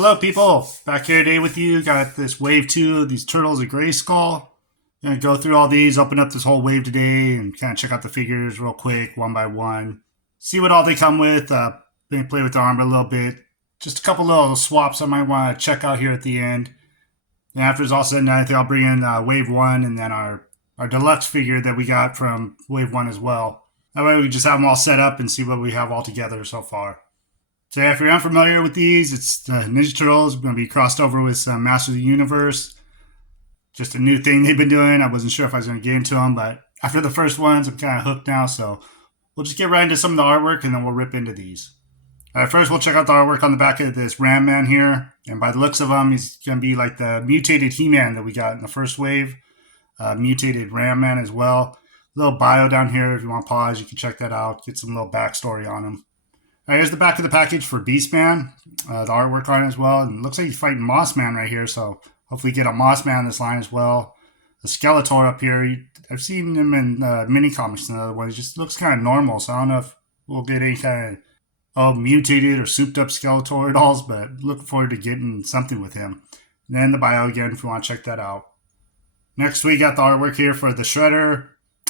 Hello people, back here today with you. Got this wave 2 of these Turtles of Grayskull. Gonna go through all these, open up this whole wave today and kind of check out the figures real quick, one by one. See what all they come with, maybe play with the armor a little bit. Just a couple little swaps I might want to check out here at the end. And after it's all said and done, I think I'll bring in wave 1 and then our deluxe figure that we got from wave 1 as well. That way we just have them all set up and see what we have all together so far. So if you're unfamiliar with these, it's Ninja Turtles. Going to be crossed over with some Masters of the Universe. Just a new thing they've been doing. I wasn't sure if I was going to get into them, but after the first ones, I'm kind of hooked now. So we'll just get right into some of the artwork, and then we'll rip into these. First, we'll check out the artwork on the back of this Ram Man here. And by the looks of him, he's going to be like the mutated He-Man that we got in the first wave. Mutated Ram Man as well. A little bio down here. If you want to pause, you can check that out. Get some little backstory on him. All right, here's the back of the package for Beastman, the artwork on it as well. And it looks like he's fighting Mossman right here, so hopefully get a Mossman in this line as well. The Skeletor up here, I've seen him in mini comics and other ones. He just looks kind of normal, so I don't know if we'll get any kind of mutated or souped up Skeletor dolls, but looking forward to getting something with him. And then the bio again if you want to check that out. Next, we got the artwork here for the Shredder.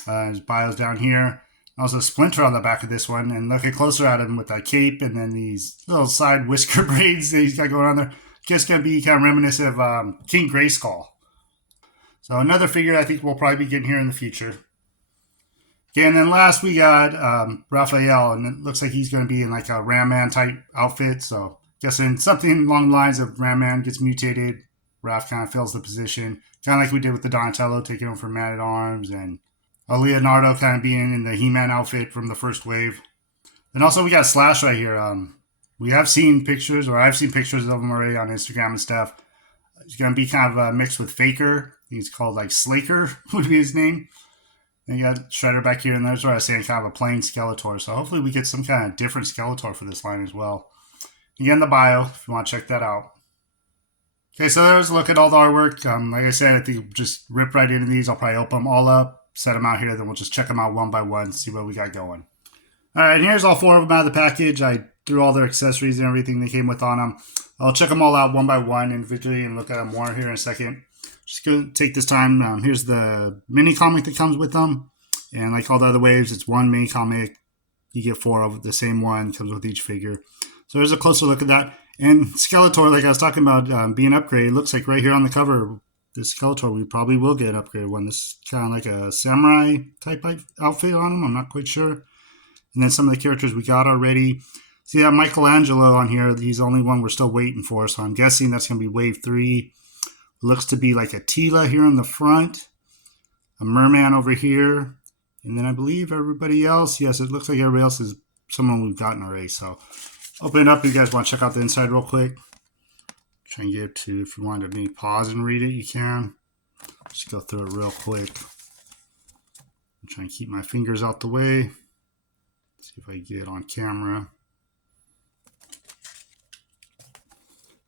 His bio's down here. Also Splinter on the back of this one, and looking closer at him with that cape and then these little side whisker braids that he's got going on there. Just going to be kind of reminiscent of King Grayskull. So another figure I think we'll probably be getting here in the future. Okay, and then last we got Raphael, and it looks like he's going to be in like a Ram Man type outfit. So guessing something along the lines of Ram Man gets mutated. Raph kind of fills the position, kind of like we did with the Donatello, taking him from Man at Arms, and Leonardo kind of being in the He-Man outfit from the first wave. And also we got Slash right here. We have seen pictures, or I've seen pictures of him already on Instagram and stuff. He's going to be kind of mixed with Faker. He's called like Slaker would be his name. And you got Shredder back here, and there's where I was saying kind of a plain Skeletor. So hopefully we get some kind of different Skeletor for this line as well. Again, the bio, if you want to check that out. Okay, so there's a look at all the artwork. Like I said, I think we'll just rip right into these. I'll probably open them all up, set them out here, then we'll just check them out one by one, see what we got going. All right, here's all 4 of them out of the package. I threw all their accessories and everything that came with on them. I'll check them all out one by one individually and look at them more here in a second. Just going to take this time. Here's the mini comic that comes with them. And like all the other waves, it's one mini comic. You get 4 of the same one, comes with each figure. So there's a closer look at that. And Skeletor, like I was talking about being upgraded, looks like right here on the cover, this Skeletor, we probably will get an upgraded one. This is kind of like a samurai type outfit on him. I'm not quite sure. And then some of the characters we got already. See that Michelangelo on here. He's the only one we're still waiting for. So I'm guessing that's going to be wave 3. Looks to be like a Tila here in the front. A Merman over here. And then I believe everybody else. Yes, it looks like everybody else is someone we've gotten already. So open it up. You guys want to check out the inside real quick. Try and get to, if you want to maybe pause and read it, you can. Just go through it real quick. I'm trying to keep my fingers out the way. See if I can get it on camera.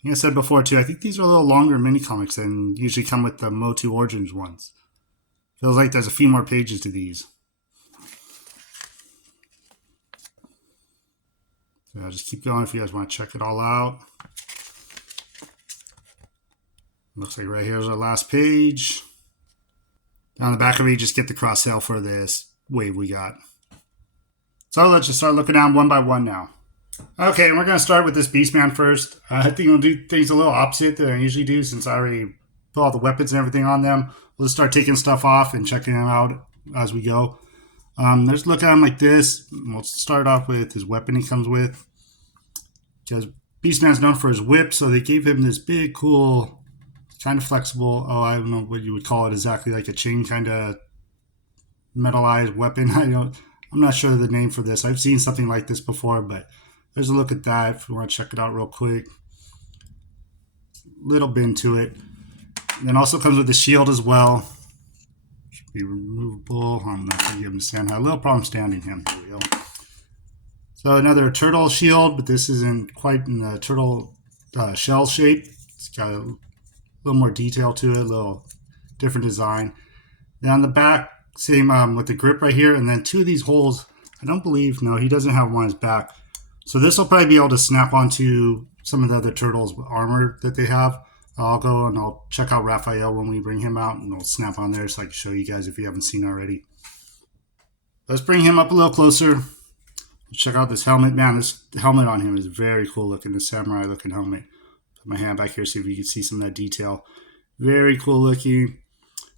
Like I said before too, I think these are a little longer mini comics than usually come with the Motu Origins ones. Feels like there's a few more pages to these. So I'll just keep going if you guys want to check it all out. Looks like right here's our last page. Down the back of it, you just get the cross sale for this wave we got. So let's just start looking down one by one now. Okay, and we're going to start with this Beastman first. I think we'll do things a little opposite than I usually do since I already put all the weapons and everything on them. We'll just start taking stuff off and checking them out as we go. Let's look at him like this. We'll start off with his weapon he comes with. Because Beastman's known for his whip, so they gave him this big, cool, kind of flexible, I don't know what you would call it exactly, like a chain kind of metallized weapon. I'm not sure the name for this. I've seen something like this before, but there's a look at that if you want to check it out real quick. Little bend to it. And then also comes with the shield as well. Should be removable. I'm not going to give him a stand. I have a little problem standing him. Here we go. So another turtle shield, but this isn't quite in the turtle shell shape. It's got a little more detail to it, a little different design. Then on the back, same with the grip right here, and then 2 of these holes, I don't believe, no, he doesn't have one on his back. So this will probably be able to snap onto some of the other turtles with armor that they have. I'll go and I'll check out Raphael when we bring him out, and I'll snap on there so I can show you guys if you haven't seen already. Let's bring him up a little closer. Check out this helmet. Man, this helmet on him is very cool looking, the samurai looking helmet. Put my hand back here, see if you can see some of that detail. Very cool looking.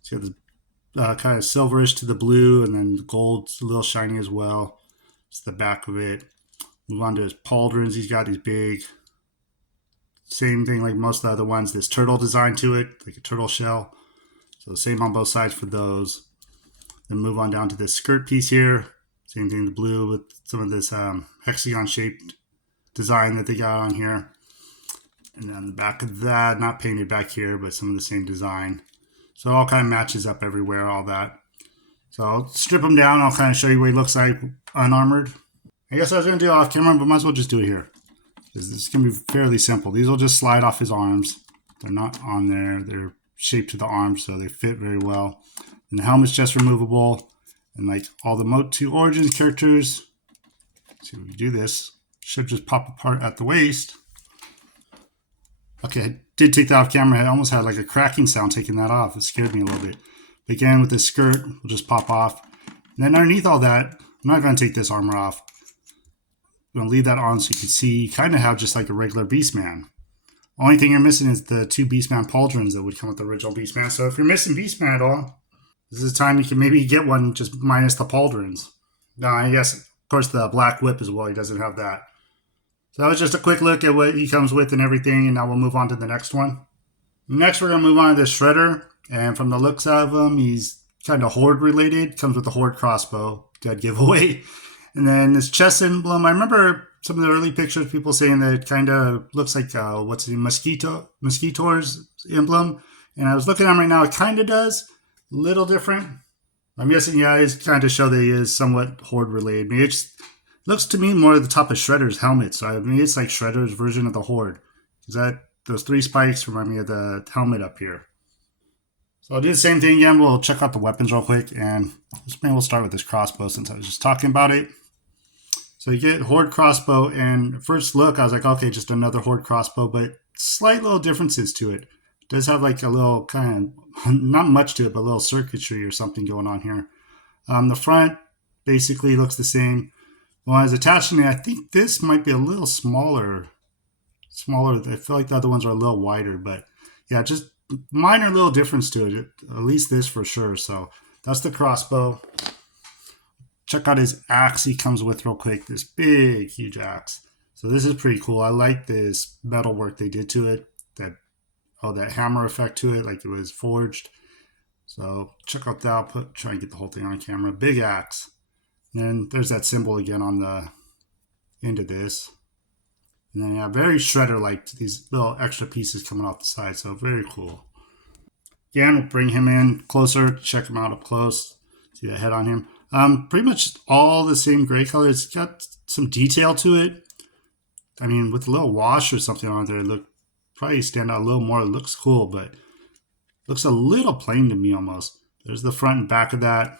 It's got this kind of silverish to the blue, and then the gold's a little shiny as well. It's the back of it. Move on to his pauldrons. He's got these big, same thing like most of the other ones, this turtle design to it, like a turtle shell. So same on both sides for those. Then move on down to this skirt piece here. Same thing, the blue with some of this hexagon shaped design that they got on here. And then the back of that, not painted back here, but some of the same design. So it all kind of matches up everywhere, all that. So I'll strip him down. I'll kind of show you what he looks like unarmored. I guess I was going to do it off camera, but might as well just do it here. This is going to be fairly simple. These will just slide off his arms. They're not on there. They're shaped to the arms, so they fit very well. And the helmet's just removable. And like all the Mode 2 Origins characters, see if we do this, should just pop apart at the waist. Okay, I did take that off camera. I almost had like a cracking sound taking that off. It scared me a little bit. But again, with this skirt, we'll just pop off. And then underneath all that, I'm not going to take this armor off. I'm going to leave that on so you can see you kind of have just like a regular Beastman. Only thing you're missing is the 2 Beastman pauldrons that would come with the original Beastman. So if you're missing Beastman at all, this is the time you can maybe get one just minus the pauldrons. Now, I guess, of course, the black whip as well. He doesn't have that. So that was just a quick look at what he comes with and everything, and now we'll move on to the next one. Next, we're going to move on to this Shredder, and from the looks of him, he's kind of Horde related. Comes with the Horde crossbow, dead giveaway. And then this chest emblem, I remember some of the early pictures, people saying that it kind of looks like, Mosquito's emblem. And I was looking at him right now, it kind of does. A little different. I'm guessing, yeah, it's kind of show that he is somewhat Horde related. Maybe it looks to me more at the top of Shredder's helmet. So I mean, it's like Shredder's version of the Horde. Is that those 3 spikes remind me of the helmet up here. So I'll do the same thing again. We'll check out the weapons real quick, and maybe we'll start with this crossbow since I was just talking about it. So you get Horde crossbow, and first look, I was like, okay, just another Horde crossbow, but slight little differences to it. It does have like a little kind of, not much to it, but a little circuitry or something going on here. The front basically looks the same. Well, as attached to me, I think this might be a little smaller. I feel like the other ones are a little wider, but yeah, just minor little difference to it. At least this for sure. So that's the crossbow. Check out his axe he comes with real quick. This big, huge axe. So this is pretty cool. I like this metal work they did to it. That hammer effect to it, like it was forged. So check out that. I'll try and get the whole thing on camera. Big axe. And then there's that symbol again on the end of this. And then, yeah, very Shredder-like. These little extra pieces coming off the side. So very cool. Again, we'll bring him in closer. Check him out up close. See the head on him. Pretty much all the same gray color. It's got some detail to it. I mean, with a little wash or something on there, it probably stand out a little more. It looks cool, but looks a little plain to me almost. There's the front and back of that.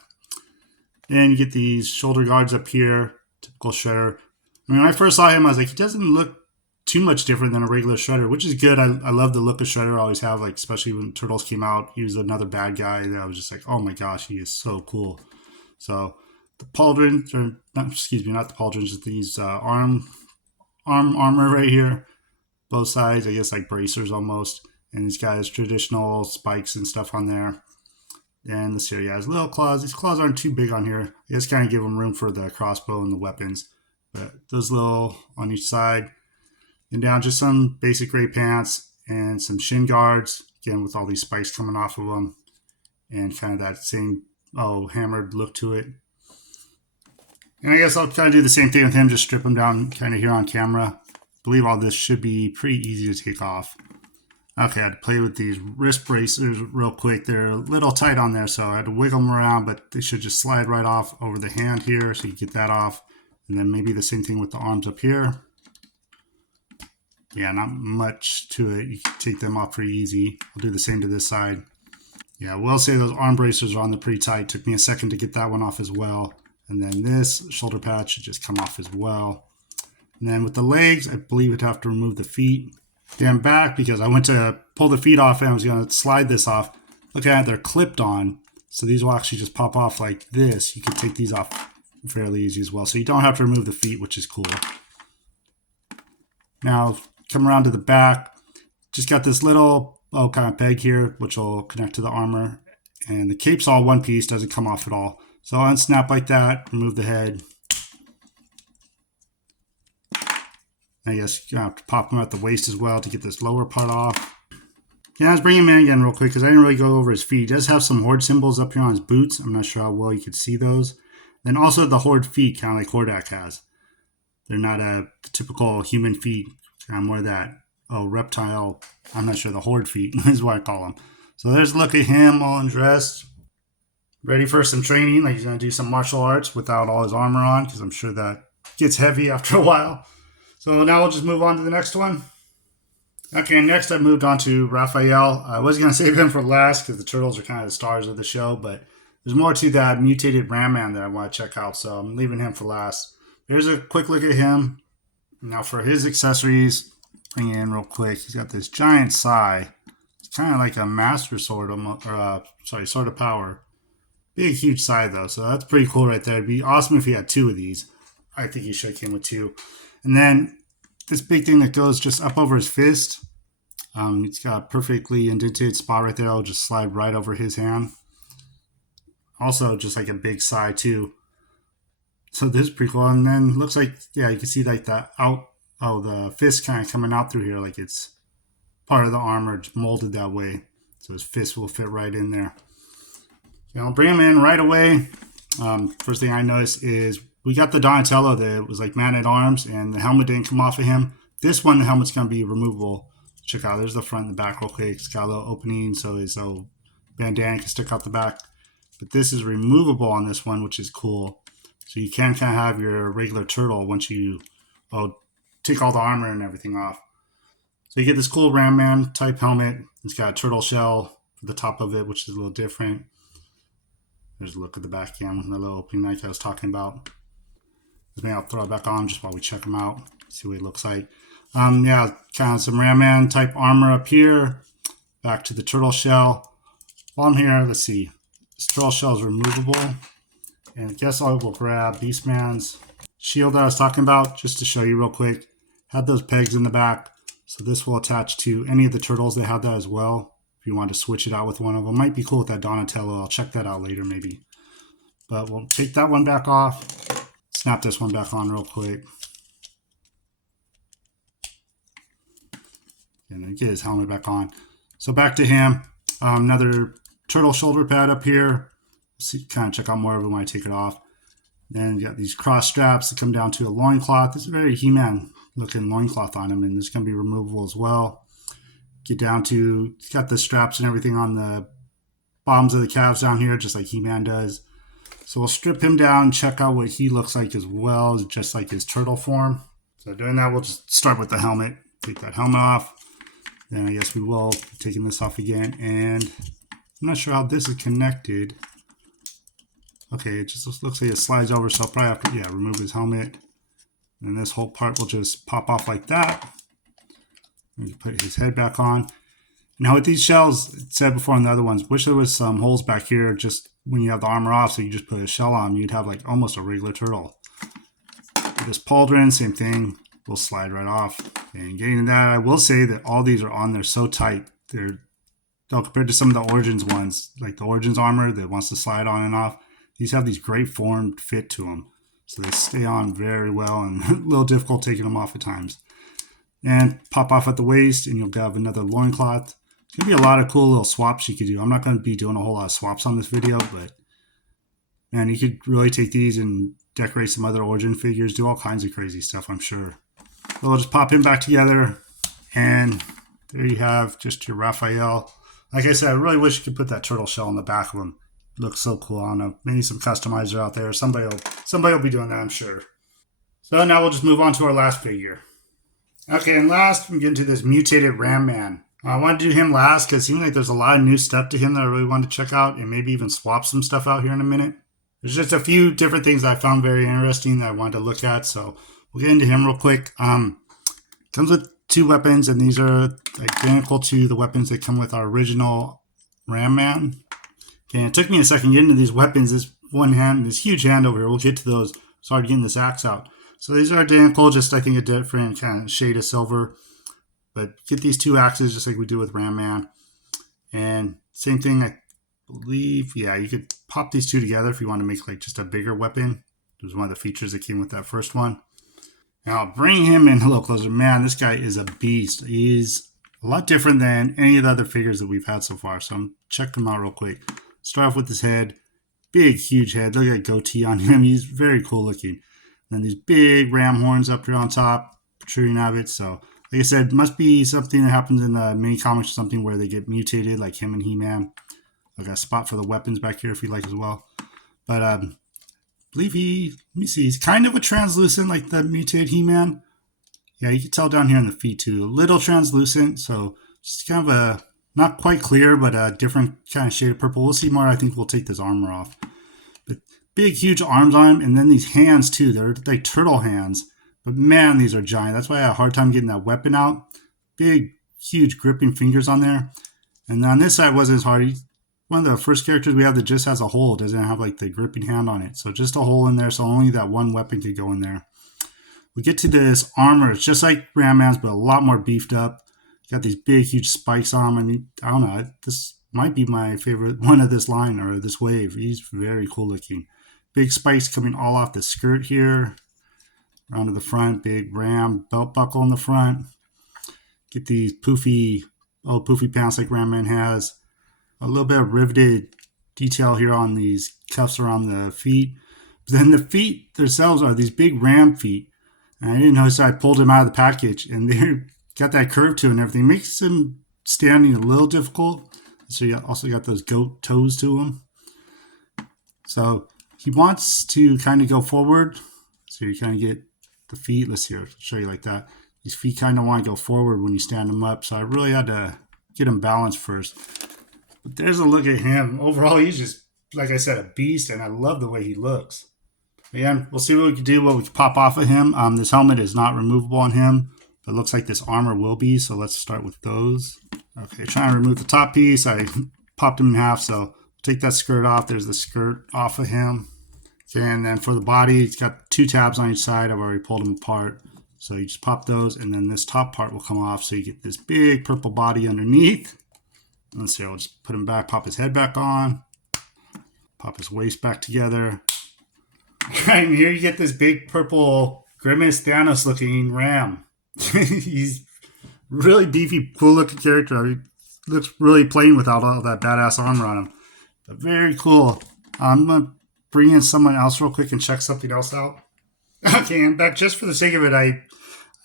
And you get these shoulder guards up here. Typical Shredder. I mean, when I first saw him, I was like, he doesn't look too much different than a regular Shredder, which is good. I love the look of Shredder. I always have, like, especially when Turtles came out. He was another bad guy that I was just like, oh my gosh, he is so cool. So the pauldrons, or not the pauldrons, just these armor right here. Both sides, I guess like bracers almost. And he's got his traditional spikes and stuff on there. And let's see, he has little claws. These claws aren't too big on here. They just kind of give him room for the crossbow and the weapons. But those little on each side. And down just some basic gray pants and some shin guards. Again, with all these spikes coming off of them. And kind of that same, hammered look to it. And I guess I'll kind of do the same thing with him. Just strip him down kind of here on camera. I believe all this should be pretty easy to take off. Okay, I had to play with these wrist bracers real quick. They're a little tight on there, so I had to wiggle them around, but they should just slide right off over the hand here, so you get that off. And then maybe the same thing with the arms up here. Yeah, not much to it. You can take them off pretty easy. I'll do the same to this side. Yeah, I will say those arm bracers are on there pretty tight. Took me a second to get that one off as well. And then this shoulder pad should just come off as well. And then with the legs, I believe we'd have to remove the feet. Then back, because I went to pull the feet off and I was going to slide this off. Look at it, they're clipped on. So these will actually just pop off like this. You can take these off fairly easy as well. So you don't have to remove the feet, which is cool. Now, come around to the back. Just got this little kind of peg here, which will connect to the armor. And the cape's all one piece, doesn't come off at all. So I'll unsnap like that, remove the head. I guess you have to pop them at the waist as well to get this lower part off. Yeah, let's bring him in again real quick because I didn't really go over his feet. He does have some Horde symbols up here on his boots. I'm not sure how well you could see those. Then also the Horde feet, kind of like Hordak has. They're not a typical human feet, kind of more that, reptile. I'm not sure, the Horde feet is what I call them. So there's a look at him all undressed. Ready for some training, like he's going to do some martial arts without all his armor on because I'm sure that gets heavy after a while. So now we'll just move on to the next one. Okay, next I moved on to Raphael. I was going to save him for last because the turtles are kind of the stars of the show, but there's more to that mutated Ram Man that I want to check out, so I'm leaving him for last. Here's a quick look at him. Now for his accessories, bring it in real quick. He's got this giant sai. It's kind of like a master sword, sword of power. Big, huge sai though, so that's pretty cool right there. It'd be awesome if he had two of these. I think he should have came with two. And then this big thing that goes just up over his fist. It's got a perfectly indented spot right there. I'll just slide right over his hand. Also, just like a big sai too. So this is pretty cool. And then looks like, yeah, you can see like the fist kind of coming out through here, like it's part of the armor, just molded that way. So his fist will fit right in there. So I'll bring him in right away. First thing I noticed is we got the Donatello that was like man at arms, and the helmet didn't come off of him. This one, the helmet's going to be removable. Check out, there's the front and the back real quick. It's got a little opening so his bandana can stick out the back. But this is removable on this one, which is cool. So you can kind of have your regular turtle once you take all the armor and everything off. So you get this cool Ram Man type helmet. It's got a turtle shell for the top of it, which is a little different. There's a look at the back again, the little opening like I was talking about. Maybe I'll throw it back on just while we check him out, see what he looks like. Yeah, kind of some Ram Man type armor up here. Back to the turtle shell. While I'm here, let's see. This turtle shell is removable. And I guess I will grab Beastman's shield that I was talking about just to show you real quick. Had those pegs in the back. So this will attach to any of the turtles. They have that as well. If you want to switch it out with one of them. Might be cool with that Donatello. I'll check that out later maybe. But we'll take that one back off. Snap this one back on real quick. And then get his helmet back on. So back to him. Another turtle shoulder pad up here. See, kind of check out more of it when I take it off. Then you got these cross straps that come down to a loincloth. This is a very He-Man looking loincloth on him, and this is going to be removable as well. Get down to, it's got the straps and everything on the bottoms of the calves down here, just like He-Man does. So we'll strip him down and check out what he looks like as well, just like his turtle form. So doing that, we'll just start with the helmet. Take that helmet off. Then I guess we will be taking this off again. And I'm not sure how this is connected. Okay, it just looks like it slides over, so I'll probably have to, remove his helmet. And this whole part will just pop off like that. We can put his head back on. Now with these shells, it said before on the other ones, wish there was some holes back here just when you have the armor off, so you just put a shell on, you'd have like almost a regular turtle. With this pauldron, same thing, will slide right off. And getting to that, I will say that all these are on there so tight. They're compared to some of the Origins ones, like the Origins armor that wants to slide on and off. These have these great formed fit to them. So they stay on very well and a little difficult taking them off at times. And pop off at the waist and you'll have another loincloth. There's going to be a lot of cool little swaps you could do. I'm not going to be doing a whole lot of swaps on this video, but man, you could really take these and decorate some other Origin figures, do all kinds of crazy stuff, I'm sure. So we'll just pop him back together and there you have just your Raphael. Like I said, I really wish you could put that turtle shell on the back of him. It looks so cool. I don't know. Maybe some customizer out there. Somebody will be doing that, I'm sure. So now we'll just move on to our last figure. Okay, and last, we get into this mutated Ram Man. I wanted to do him last because it seems like there's a lot of new stuff to him that I really wanted to check out and maybe even swap some stuff out here in a minute. There's just a few different things that I found very interesting that I wanted to look at. So we'll get into him real quick. Comes with two weapons, and these are identical to the weapons that come with our original Ram Man. Okay, it took me a second getting into these weapons. This one hand, this huge hand over here. We'll get to those. Started getting this axe out. So these are identical, just I think a different kind of shade of silver. But get these two axes just like we do with Ram Man. And same thing, I believe, yeah, you could pop these two together if you want to make like just a bigger weapon. It was one of the features that came with that first one. Now I'll bring him in a little closer. Man, this guy is a beast. He's a lot different than any of the other figures that we've had so far. So I'm checking him out real quick. Start off with his head. Big, huge head. Look at that goatee on him. He's very cool looking. And then these big ram horns up here on top, protruding out of it. So, like I said, must be something that happens in the mini comics or something where they get mutated, like him and He-Man. I've got a spot for the weapons back here if you like as well. But I believe let me see, he's kind of a translucent like the mutated He-Man. Yeah, you can tell down here in the feet too. A little translucent, so just kind of a, not quite clear, but a different kind of shade of purple. We'll see more. I think we'll take this armor off. But big, huge arms on him, and then these hands too. They're like turtle hands. But man, these are giant. That's why I had a hard time getting that weapon out. Big, huge gripping fingers on there. And on this side wasn't as hard. He's one of the first characters we have that just has a hole. It doesn't have like the gripping hand on it. So just a hole in there, so only that one weapon could go in there. We get to this armor. It's just like Ram Man's, but a lot more beefed up. Got these big, huge spikes on him. I mean, I don't know. This might be my favorite one of this line or this wave. He's very cool looking. Big spikes coming all off the skirt here. Around to the front. Big ram belt buckle in the front. Get these poofy pants like Ram Man has. A little bit of riveted detail here on these cuffs around the feet. But then the feet themselves are these big ram feet. And I didn't notice I pulled them out of the package, and they got that curve to it and everything. Makes them standing a little difficult. So you also got those goat toes to him. So he wants to kind of go forward. So you kind of get the feet. Let's see, I'll show you like that. These feet kind of want to go forward when you stand them up. So I really had to get him balanced first. But there's a look at him. Overall, he's just, like I said, a beast, and I love the way he looks. Yeah, we'll see what we can do, what we can pop off of him. This helmet is not removable on him, but it looks like this armor will be, so let's start with those. Okay, trying to remove the top piece. I popped him in half, so take that skirt off. There's the skirt off of him. Okay, and then for the body, it's got two tabs on each side. I've already pulled them apart. So you just pop those, and then this top part will come off, so you get this big purple body underneath. Let's see, I'll just put him back, pop his head back on, pop his waist back together. Right, and here you get this big purple Grimace Thanos looking ram. He's really beefy, cool looking character. He looks really plain without all that badass armor on him. But very cool. I'm going to bring in someone else real quick and check something else out. Okay, and back just for the sake of it, I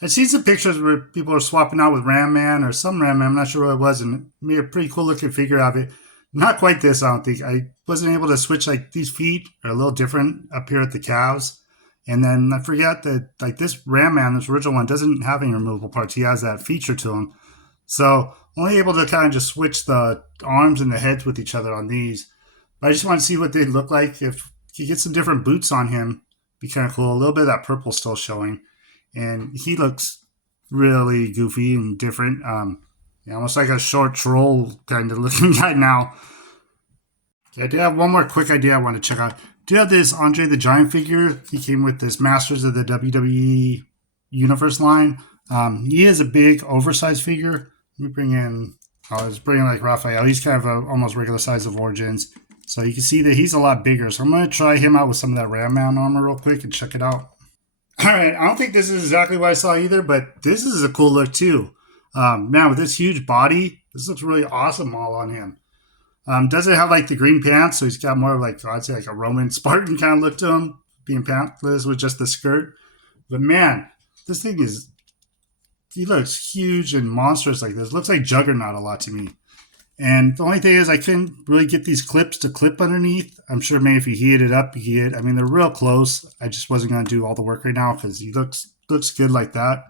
seen some pictures where people are swapping out with Ram Man or some Ram Man. I'm not sure what it was, and made a pretty cool looking figure out of it. Not quite this, I don't think. I wasn't able to switch, like, these feet are a little different up here at the calves. And then I forget that, like, this Ram Man, this original one, doesn't have any removable parts. He has that feature to him. So, only able to kind of just switch the arms and the heads with each other on these. But I just want to see what they look like. If you get some different boots on him, be kind of cool. A little bit of that purple still showing. And he looks really goofy and different. Almost like a short troll kind of looking guy now. I did have one more quick idea I want to check out. Do you have this Andre the Giant figure? He came with this Masters of the WWE Universe line. He is a big, oversized figure. Let me bring in, let's bring in like Raphael. He's kind of a almost regular size of Origins. So you can see that he's a lot bigger. So I'm going to try him out with some of that Ram Man armor real quick and check it out. All right, I don't think this is exactly what I saw either, but this is a cool look too. Man, with this huge body, this looks really awesome all on him. Doesn't have like the green pants, so he's got more of like, I'd say like a Roman Spartan kind of look to him, being pantless with just the skirt. But man, this thing he looks huge and monstrous like this. Looks like Juggernaut a lot to me. And the only thing is I couldn't really get these clips to clip underneath. I'm sure maybe if you heat it up, you get, I mean, they're real close. I just wasn't going to do all the work right now because he looks good like that.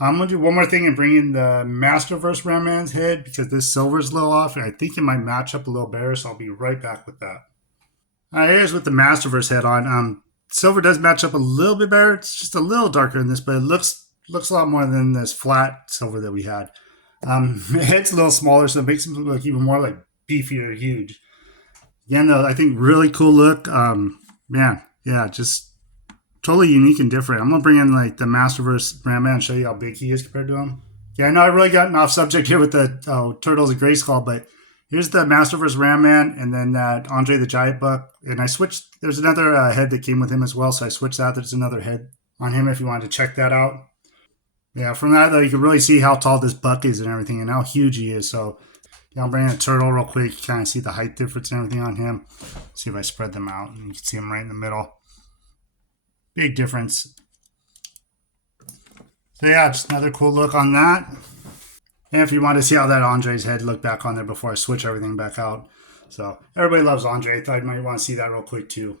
I'm going to do one more thing and bring in the Masterverse Ram Man's head because this silver's a little off and I think it might match up a little better, so I'll be right back with that. All right, here's with the Masterverse head on. silver does match up a little bit better. It's just a little darker in this, but it looks a lot more than this flat silver that we had. It's a little smaller, so it makes him look even more like beefier, huge. Again, though, I think really cool look. Man, yeah, just totally unique and different. I'm gonna bring in like the Masterverse Ram Man and show you how big he is compared to him. Yeah, I know I really gotten off subject here with the Turtles of Grayskull, but here's the Masterverse Ram Man and then that Andre the Giant Buck. And I switched. There's another head that came with him as well, so I switched that. There's another head on him if you wanted to check that out. Yeah, from that though, you can really see how tall this buck is and everything, and how huge he is. So, yeah, I'll bring in a turtle real quick. You kind of see the height difference and everything on him. See if I spread them out, and you can see them right in the middle. Big difference. So yeah, just another cool look on that. And if you want to see how that Andre's head looked back on there before I switch everything back out. So everybody loves Andre. I thought you might want to see that real quick too.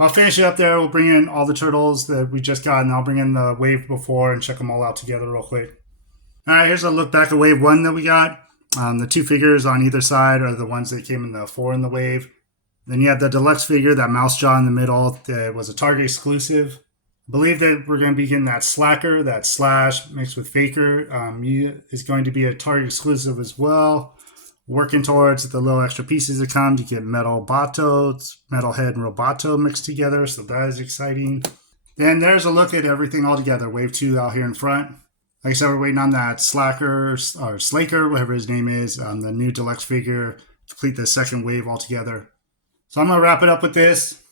I'll finish it up there. We'll bring in all the turtles that we just got, and I'll bring in the wave before and check them all out together real quick. All right, here's a look back at wave 1 that we got. The 2 figures on either side are the ones that came in the 4 in the wave. Then you have the deluxe figure, that mouse jaw in the middle, that was a Target exclusive. I believe that we're going to be getting that Slacker, that Slash mixed with Faker. Is going to be a Target exclusive as well. Working towards the little extra pieces that come to get Metal Bato, Metal Head and Roboto mixed together, so that is exciting. Then there's a look at everything all together. Wave 2 out here in front. Like I said, we're waiting on that Slacker or Slaker, whatever his name is, the new deluxe figure, complete the second wave altogether. So I'm going to wrap it up with this.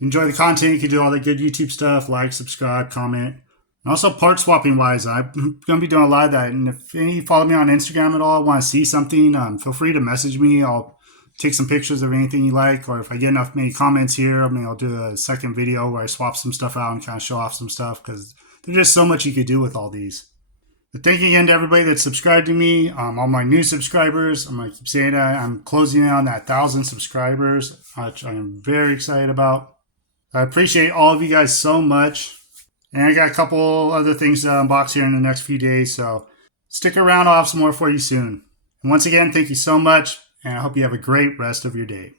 Enjoy the content. You can do all the good YouTube stuff, like, subscribe, comment. And also part swapping wise, I'm going to be doing a lot of that. And if any follow me on Instagram at all, want to see something, feel free to message me. I'll take some pictures of anything you like. Or if I get enough many comments here, I'll do a second video where I swap some stuff out and kind of show off some stuff. Because there's just so much you could do with all these. But thank you again to everybody that subscribed to me. All my new subscribers, I'm going to keep saying that. I'm closing in on that 1,000 subscribers, which I'm very excited about. I appreciate all of you guys so much. And I got a couple other things to unbox here in the next few days, so stick around. I'll have some more for you soon. And once again, thank you so much, and I hope you have a great rest of your day.